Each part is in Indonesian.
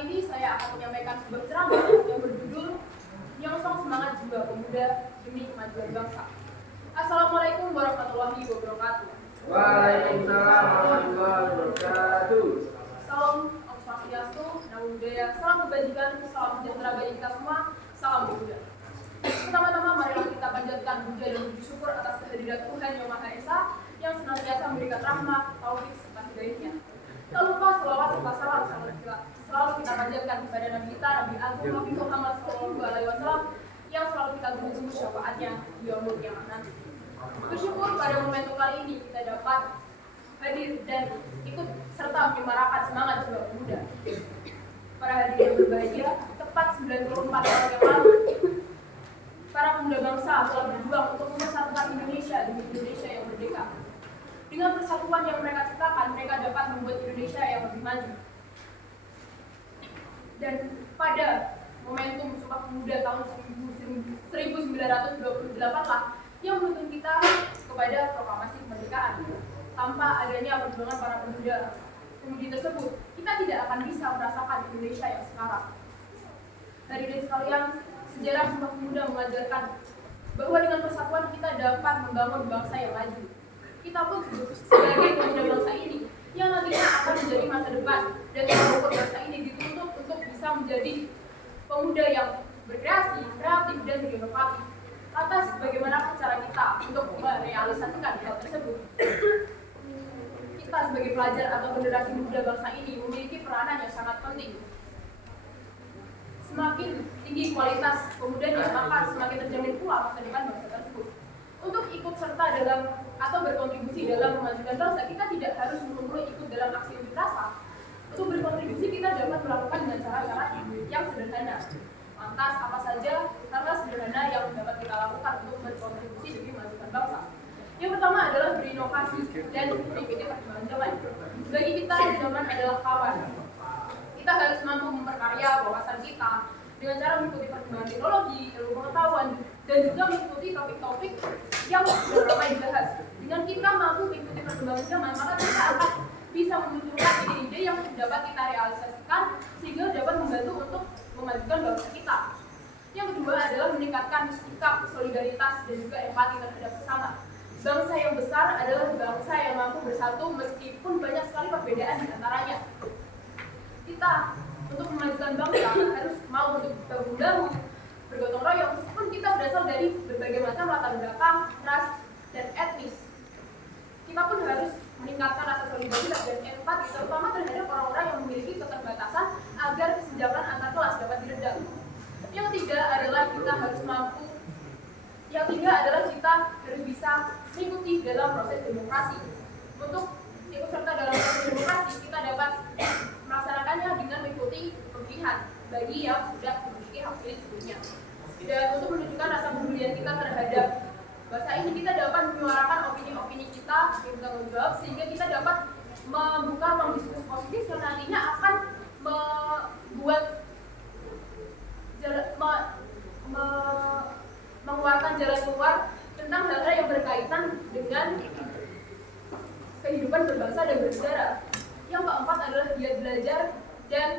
kali ini saya akan menyampaikan sebuah ceramah yang berjudul Nyongsong Semangat Jiwa Pemuda Demi Kemajuan Bangsa. Assalamualaikum warahmatullahi wabarakatuh. Waalaikumsalam warahmatullahi wabarakatuh. Salam Om Swastiastu, Namo Buddhaya, salam kebajikan, salam sejahtera bagi kita semua, salam Buddha. Pertama-tama marilah kita panjatkan puja dan puji syukur atas kehadiran Tuhan Yang Maha Esa yang senantiasa memberikan rahmat, taufik serta hidayahnya. Tak lupa selawat serta salam selalu kita panjatkan kepada Nabi kita, Nabi Agung Nabi Muhammad SAW yang selalu kita tunggu syafaatnya di yaumul kiamat nanti. Bersyukur pada momentum kali ini kita dapat hadir dan ikut serta menyemarakan semangat jiwa pemuda. Pada hari yang berbahagia, tepat 94 tahun yang lalu, para pemuda bangsa telah berjuang untuk mempersatukan Indonesia demi Indonesia yang merdeka. Dengan persatuan yang mereka ciptakan, mereka dapat membuat Indonesia yang lebih maju. Dan pada momentum Sumpah Pemuda tahun 1928 lah yang menuntun kita kepada proklamasi kemerdekaan. Tanpa adanya perjuangan para pemudi tersebut, kita tidak akan bisa merasakan Indonesia yang sekarang. Hadirin sekalian, sejarah Sumpah Pemuda mengajarkan bahwa dengan persatuan kita dapat membangun bangsa yang maju. Kita pun sebagai pemuda bangsa ini yang nantinya akan menjadi masa depan, dan kelompok bangsa ini dituntut untuk bisa menjadi pemuda yang berkreasi, kreatif, dan inovatif. Lantas bagaimana cara kita untuk merealisasikan hal tersebut? Kita sebagai pelajar atau generasi muda bangsa ini memiliki peranan yang sangat penting. Semakin tinggi kualitas pemudanya, maka semakin terjamin pula masa depan bangsa tersebut. Untuk ikut serta dalam atau berkontribusi dalam memajukan bangsa, kita tidak harus melulu ikut dalam aksi unjuk rasa. Untuk berkontribusi kita dapat melakukan dengan cara-cara yang sederhana. Lantas apa saja cara sederhana yang dapat kita lakukan untuk berkontribusi demi memajukan bangsa? Yang pertama adalah berinovasi dan mengikuti perkembangan zaman. Bagi kita, zaman adalah kawan. Kita harus mampu memperkarya wawasan kita dengan cara mengikuti perkembangan teknologi, ilmu pengetahuan, dan juga mengikuti topik-topik yang sudah ramai dibahas. Dengan kita mampu mengikuti perkembangan zaman, maka kita akan bisa memunculkan ide-ide yang dapat kita realisasikan sehingga dapat membantu untuk memajukan bangsa kita. Yang kedua adalah meningkatkan sikap solidaritas dan juga empati terhadap sesama. Bangsa yang besar adalah bangsa yang mampu bersatu meskipun banyak sekali perbedaan di antaranya. Kita untuk memajukan bangsa harus mau untuk bahu-bahu, bergotong royong, meskipun kita berasal dari berbagai macam latar belakang, ras, dan etnis. Kita pun harus meningkatkan rasa solidaritas dan empati, terutama terhadap orang-orang yang memiliki keterbatasan agar kesenjangan antar kelas dapat diredam. Yang ketiga adalah kita harus bisa mengikuti dalam proses demokrasi. Untuk ikut serta dalam proses demokrasi, kita dapat melaksanakannya dengan mengikuti pemilihan bagi yang sudah memiliki hak pilih sebelumnya. Dan untuk menunjukkan rasa kepedulian kita terhadap bangsa ini, kita dapat menyuarakan opini-opini kita yang bertanggung jawab sehingga kita dapat membuka ruang diskusi positif yang nantinya akan mengeluarkan jalan keluar tentang hal-hal yang berkaitan dengan kehidupan berbangsa dan bernegara. Yang keempat adalah giat belajar dan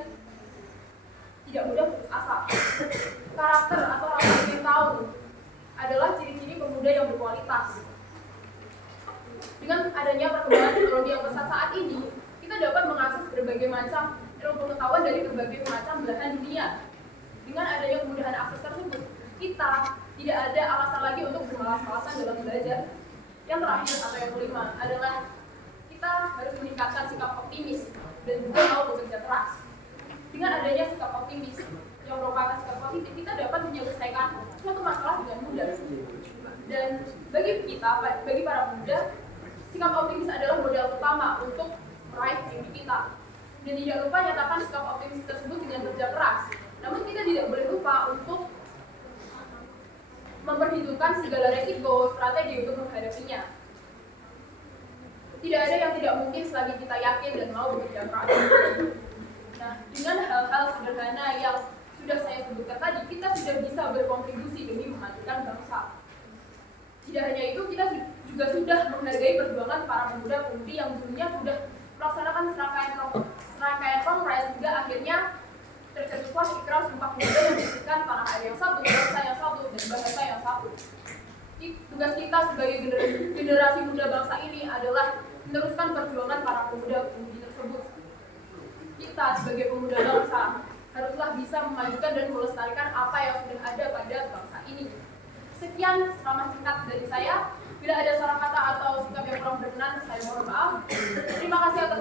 tidak mudah putus asa. Karakter atau rasa ingin tahu adalah ciri-ciri pemuda yang berkualitas. Dengan adanya perkembangan teknologi yang pesat saat ini, kita dapat mengakses berbagai macam ilmu pengetahuan dari berbagai macam belahan dunia. Dengan adanya kemudahan akses tersebut, kita tidak ada alasan lagi untuk bermalas-malasan dalam belajar. Yang terakhir atau yang kelima adalah kita harus meningkatkan sikap optimis dan juga mau bekerja keras. Dengan adanya sikap optimis yang merupakan sikap positif, kita dapat menyelesaikan suatu masalah dengan mudah. Dan bagi para pemuda, sikap optimis adalah modal utama untuk meraih mimpi kita. Dan tidak lupa nyatakan sikap optimis tersebut dengan kerja keras. Namun kita tidak boleh lupa untuk memperhitungkan segala resiko strategi untuk menghadapinya. Tidak ada yang tidak mungkin selagi kita yakin dan mau bekerja keras. Nah, dengan hal-hal sederhana yang sudah saya sebutkan tadi, kita sudah bisa berkontribusi demi memajukan bangsa. Tidak hanya itu, kita juga sudah menghargai perjuangan para pemuda-pemudi yang dulunya sudah melaksanakan serangkaian kongres hingga akhirnya tercetuslah ikrar Sumpah Pemuda yang berisikan tanah air yang satu, bangsa yang satu, dan bahasa yang satu. Tugas kita sebagai generasi muda bangsa ini adalah meneruskan perjuangan para pemuda-pemudi tersebut. Kita sebagai pemuda bangsa haruslah bisa memajukan dan melestarikan apa yang sudah ada pada bangsa ini. Sekian ceramah singkat dari saya. Bila ada salah kata atau sikap yang kurang berkenan, saya mohon maaf. Terima kasih atas